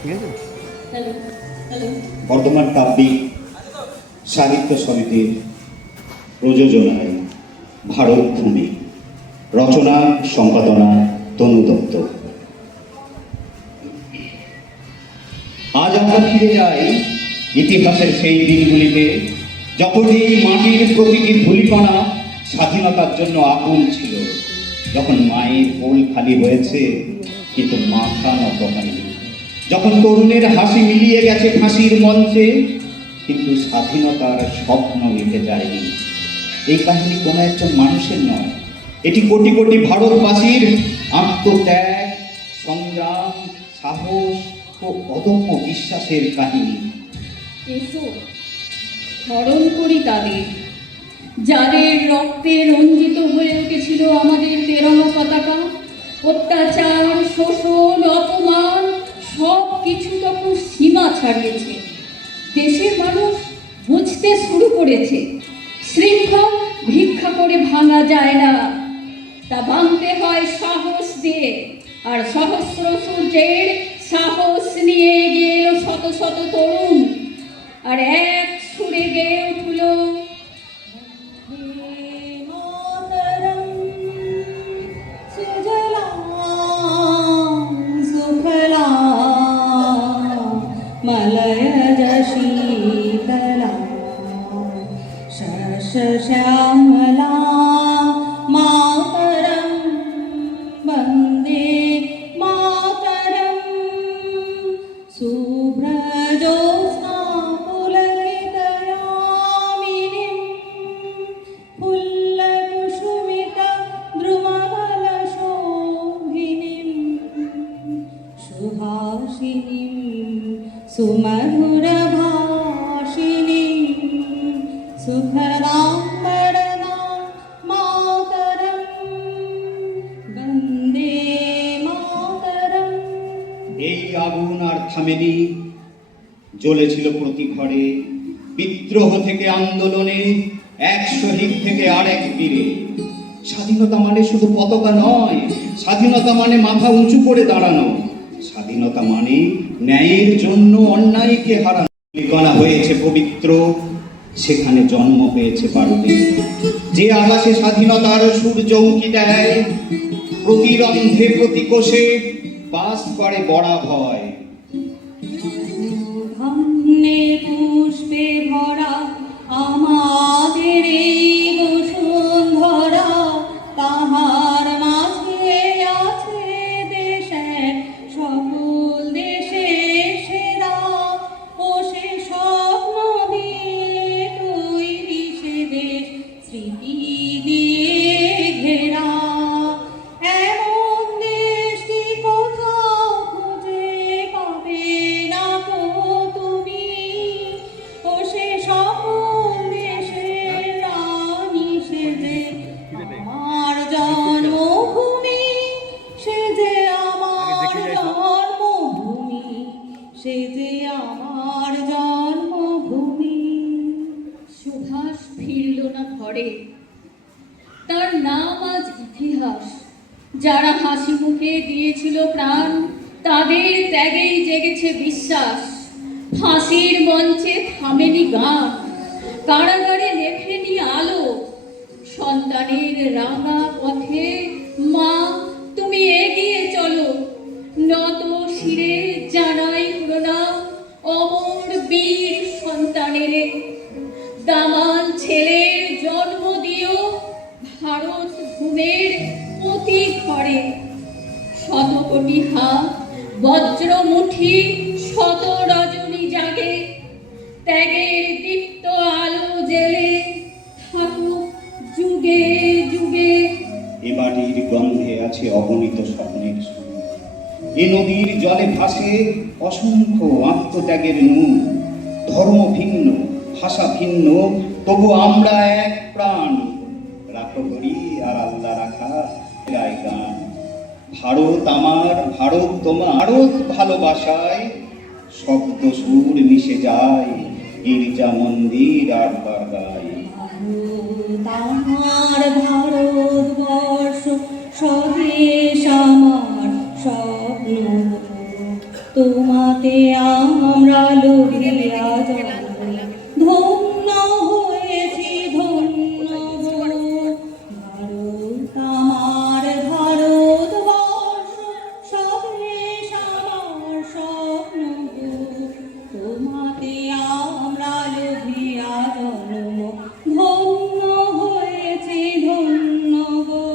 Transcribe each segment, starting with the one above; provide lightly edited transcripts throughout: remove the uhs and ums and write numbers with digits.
ঠিক আছে। বর্ধমান কাব্যিক সাহিত্য সমিতির প্রযোজনায় ভারত ভূমি, রচনা সম্পাদনা তনু দত্ত। আজ আমরা ফিরে যাই ইতিহাসের সেই দিনগুলিতে, যখন এই মাটির প্রতিটি ধূলিকণা স্বাধীনতার জন্য আকুল ছিল, যখন মায়ের কোল খালি হয়েছে কিন্তু মাথা নত হয়নি, যখন তরুণের হাসি মিলিয়ে গেছে ফাঁসির মঞ্চে কিন্তু স্বাধীনতার স্বপ্ন মিটে যায়নি। এই কাহিনী কোনো একজন মানুষের নয়, এটি কোটি কোটি ভারতবাসীর আত্মত্যাগ, সংগ্রাম, সাহস ও অদম্য বিশ্বাসের কাহিনী। এসো স্মরণ করি তাদের, যাদের রক্তে রঞ্জিত হয়ে উঠেছিল আমাদের তেরঙ্গা পতাকা। অত্যাচার, শোষণ, অপমান সব কিছু তখন সীমা ছাড়িয়েছে। দেশের মানুষ বুঝতে শুরু করেছে শৃঙ্খল ভিক্ষা করে ভাঙা যায় না, তা ভাঙতে হয় সাহস দিয়ে। আর সহস্র সূর্যের সাহস নিয়ে এগিয়ে এলো শত শত তরুণ, আর এক সুরে গেয়ে উঠল মলয়জ শীতলা শ্যামলা মাতরম বন্দে মাতরম শুভ্রজোৎস্না পুলকিতয়ামিনীম ফুল্লকুসুমিত দ্রুমদলশোভিনীম সুহাসিনীম সুমধুরভাষিণীম সুখদাম বরদাম মাতরম বন্দে মাতরম। এই আগুন আর থামেনি, জ্বলেছিল প্রতি ঘরে, বিদ্রোহ থেকে আন্দোলনে, এক শহীদ থেকে আরেক বীরে। স্বাধীনতা মানে শুধু পতাকা নয়, স্বাধীনতা মানে মাথা উঁচু করে দাঁড়ানো, স্বাধীনতা মানে ন্যায়ের জন্য অন্যায়কে হারানো। লিখনা হয়েছে পবিত্র, সেখানে জন্ম পেয়েছে বারুদে। যে আকাশে স্বাধীনতার সূর্য উঁকি দেয়, প্রতি রন্ধে প্রতি কোষে বাস করে বড়া ভয়। ধন্যে পুষ্পে ভরা আমাদের এই বসুন্ধরা, তাহার মাঝে আছে দেশের সকল দেশের সেরা। ও সে স্বপ্ন দিয়ে তৈরি সে দেশ, স্মৃতি দিয়ে ঘেরা। এমন দেশটি কোথাও খুঁজে পাবে না গো তুমি। ও সে সকল দেশের রানী, সে যে আমার জন্মভূমি, সে যে আমার জন্মভূমি, সে যে আমার জন্মভূমি। সুভাষ ফিরল না ঘরে, তার নাম আজ ইতিহাস। যারা হাসি মুখে দিয়েছিল প্রাণ, তাদের ত্যাগেই জেগেছে বিশ্বাস। ফাঁসির মঞ্চে থামেনি গান, কারাগারে লেখেনি আলো। সন্তানের রাঙা পথে মা তুমি এগিয়ে চলো, নত শিরে জানাই প্রণাম অমর বীর সন্তানের। দামাল ছেলের জন্ম দিও ভারত ভূমের প্রতি ঘরে। শত কোটি হাত বজ্র মুঠি, শত রজনী জাগে, ত্যাগের দীপ্ত আলো জেলে থাকুক যুগে যুগে। এ বাড়ির গন্ধে আছে অগণিত স্বপ্নের সুর, এ নদীর জলে ভাসে অসংখ্য আত্মত্যাগের নূর। ধর্ম ভিন্ন, ভাষা ভিন্ন, তবু আমরা এক প্রাণ। রাখো হরি আর আল্লাহ রাখা গায় গান। ভারত আমার, ভারত তোমার, ভারত ভালোবাসায় শব্দ সুর মিশে যায়, গির্জা মন্দির আর দরগায়। আমার ভারতবর্ষ স্বদেশ আমার স্বপ্ন। তোমাতে আমরা লোভিয়া জন্ম, ধন্য হয়েছি ধন্য গো। ভারত আমার ভারতবর্ষ, স্বদেশ আমার স্বপ্ন গো। তোমাতে আমরা লোভিয়া জন্ম, ধন্য হয়েছি ধন্য গো।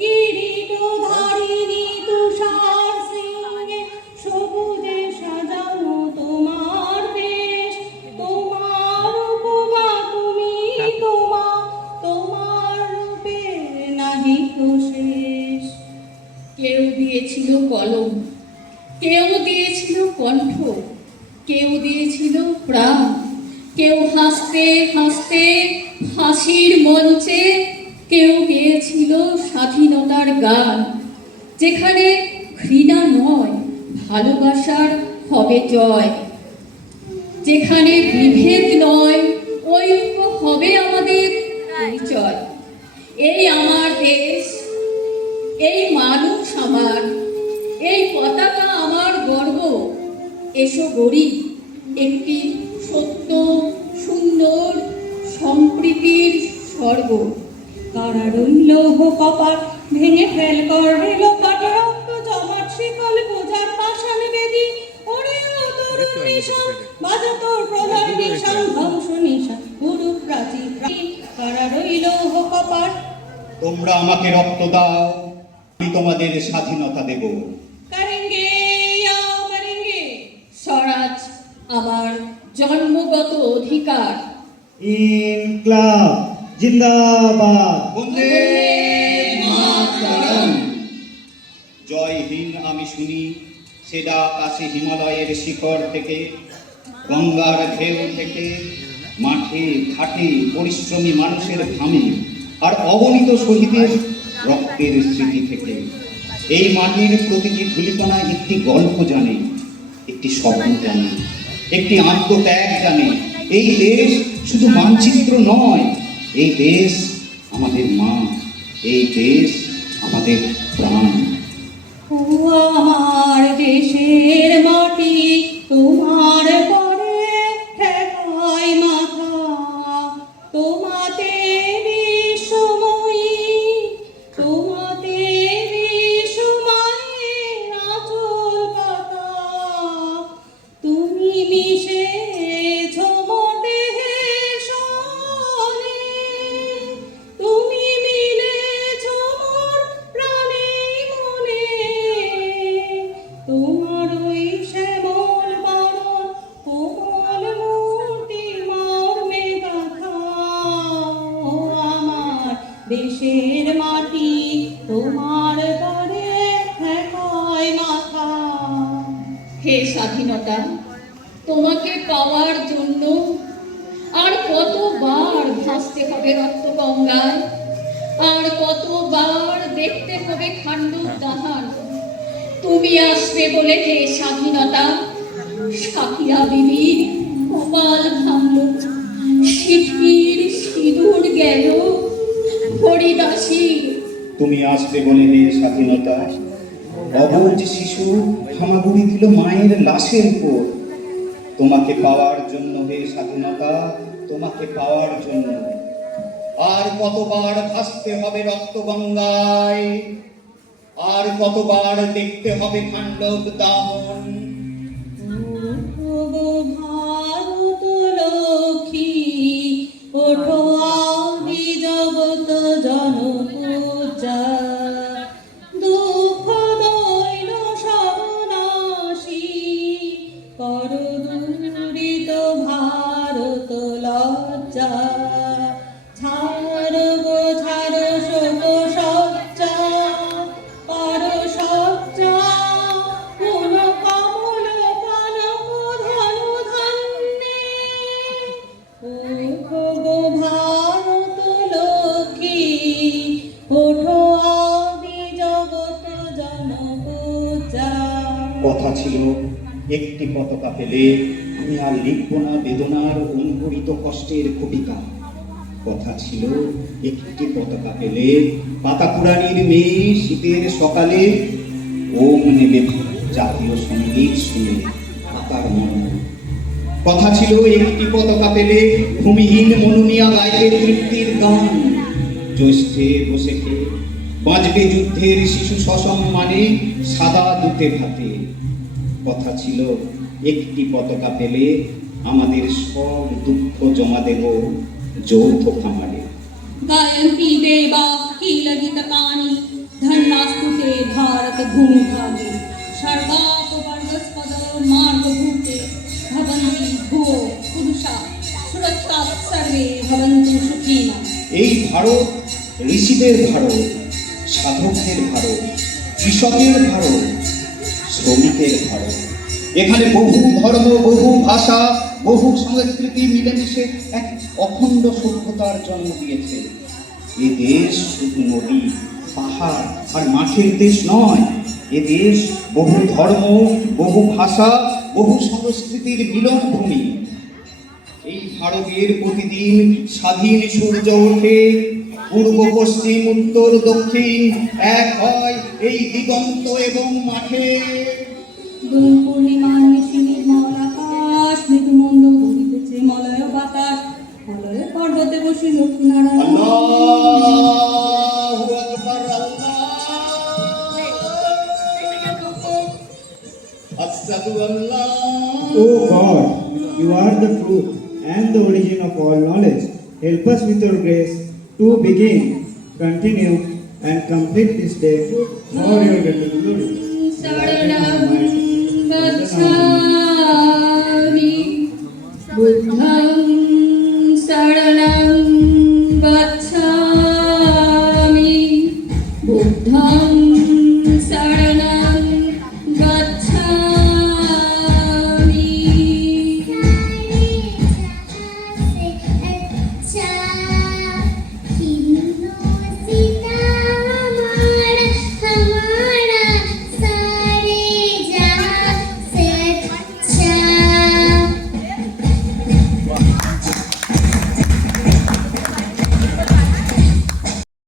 কিরীটধারিণী তুষার সিংহে সবুজে সাজানো তোমার দেশ, তোমার উপমা তুমি তোমার রূপে নাহি তো শেষ। কেউ দিয়েছিল কলম, কেউ দিয়েছিল কণ্ঠ, কেউ দিয়েছিল প্রাণ, কেউ হাসতে হাসতে ফাঁসির মঞ্চে, কেউ গেয়েছিল স্বাধীনতার গান, যেখানে ঘৃণা নয় ভালোবাসার হবে জয়, যেখানে বিভেদ নয় ঐক্য হবে আমাদের পরিচয়। এই আমার দেশ, এই মানুষ আমার, এই পতাকা আমার গর্ব। এসো গড়ি একটি সত্য, সুন্দর, সম্প্রীতির স্বর্গ। কারা রইল কপাট ভেঙে ফেল করবে লোপাট, রক্ত জমাট শিকল বোঝার পাষাণ বেদি। ওরে ও তরুণ নিশান, বাজা তোর প্রলয় নিশান, ধ্বংস নিশান গুরু প্রাচীর। কারা রইল কপাট, তোমরা আমাকে রক্ত দাও, আমি তোমাদের স্বাধীনতা দেব। করেঙ্গে ইয়া মরেঙ্গে। স্বরাজ আমার জন্মগত অধিকার। ইনকলাব জিন্দাবাদ। বন্দে মাতরম। জয় হিন্দ আমি শুনি সে ডাক আসে হিমালয়ের শিখর থেকে, গঙ্গার ঢেউ থেকে, মাঠে ঘাটে পরিশ্রমী মানুষের ঘামে আর অগণিত শহীদের রক্তের স্মৃতি থেকে। এই মাটির প্রতিটি ধূলিকণা একটি গল্প জানে, একটি স্বপ্ন জানে, একটি আত্মত্যাগ জানে। এই দেশ শুধু মানচিত্র নয়, এই দেশ আমাদের মা, এই দেশ আমাদের প্রাণ। ও আমার দেশের মাটি, তোমার পরে ঠেকায় মাথা। তোমাতে বিশ্বময়ী, তোমাতে বিশ্বমায়ের আঁচল পাতা। তুমি মিশেছ মোর দেহের সনে, তুমি মিলেছ মোর প্রাণে মনে। তোমার ওই শ্যামল বরণ কোমল মূর্তি মর্মে গাথা। ও আমার দেশের মাটি, তোমার পরে ঠেকায় মাথা। হে স্বাধীনতা, তোমাকে পাওয়ার জন্য আর কতবার ভাসতে হবে রক্ত গঙ্গায়, আর কতবার দেখতে হবে খান্ডব দাহান। তুমি আসবে বলে হে স্বাধীনতা, সাকিয়া বিবির কপাল ভাঙল, সিঁথির সিঁদুর গেল, হরিদাসী। তুমি আসবে বলে হে স্বাধীনতা, অবুঝ শিশু হামাগুড়ি দিল মায়ের লাশের উপর। তোমাকে পাওয়ার জন্য হে স্বাধীনতা, তোমাকে পাওয়ার জন্য আর কতবার ভাসতে হবে রক্ত গঙ্গায়, আর কতবার দেখতে হবে খান্ডব দাহন। ওঠো ভারত লক্ষ্মী, ওঠো আদি জগত জনপূজা। দুঃখ দৈন সর্বনাশী, করো দূরিত ভারত লজ্জা। ছাড়ব ছাড় শোক সজ্জা, করো সজ্জা। কোন কমল কনক ধনু ধন্যে, ওঠো গো ভারত লক্ষ্মী, ওঠো আদি জগৎ জনপূজা। কথা ছিল একটি পতাকা পেলে আমি আর লিখব না বেদনার অঙ্কুরিত কষ্টের কবিতা। কথা ছিল একটি পতাকা পেলে পাতা কুড়ানির মেয়ে শীতের সকালে ওম নেবে জাতীয় সঙ্গীত শুনে আকার মন। কথা ছিল একটি পতাকা পেলে ভূমিহীন মনুমিয়া গাইবে তৃপ্তির গান। জ্যৈষ্ঠে বসে খেয়ে বাঁচবে যুদ্ধের শিশু সসম্মানে সাদা দুতে ভাতে। কথা ছিল একটি পতাকা পেলে আমাদের সব দুঃখ জমা দেব যৌথ খামারে। गायन की बेबा की लगित कानी धन्नास्तु ते भारत भूमि भागे सर्वाप वर्गस्पद मार्ग भूते भवन्ति भुवो पुरुषा सुरक्षा सर्वे भवन्तु सुखिनः। এই ভারত ঋষিদের ভারত, সাধকদের ভারত, কৃষকের ভারত, শ্রমিকের ভারত। এখানে বহু ধর্ম, বহু ভাষা, বহু সংস্কৃতি মিলেমিশে এক অখণ্ড সভ্যতার জন্ম দিয়েছে। এ দেশ শুধু নদী, পাহাড় আর মাঠের দেশ নয়। এ দেশ বহু ধর্ম, বহু ভাষা, বহু সংস্কৃতির মিলন ভূমি। এই ভারতের প্রতিদিন স্বাধীন সূর্য ওঠে, পূর্ব পশ্চিম উত্তর দক্ষিণ এক হয় এই দিগন্ত এবং মাঠে। দোল পূর্ণিমার নিশি নির্মল আকাশ মৃদুমন্দ বহিতেছে মলয় বাতাস মলয় পর্বতে বসে লক্ষ্মীনারায়ণ আল্লাহু আকবার, আশহাদু আল্লাহ। O God, you are the truth and the origin of all knowledge. Help us with your grace to begin, continue, and complete this day for your greater glory. शरणं गच्छामि बुद्धं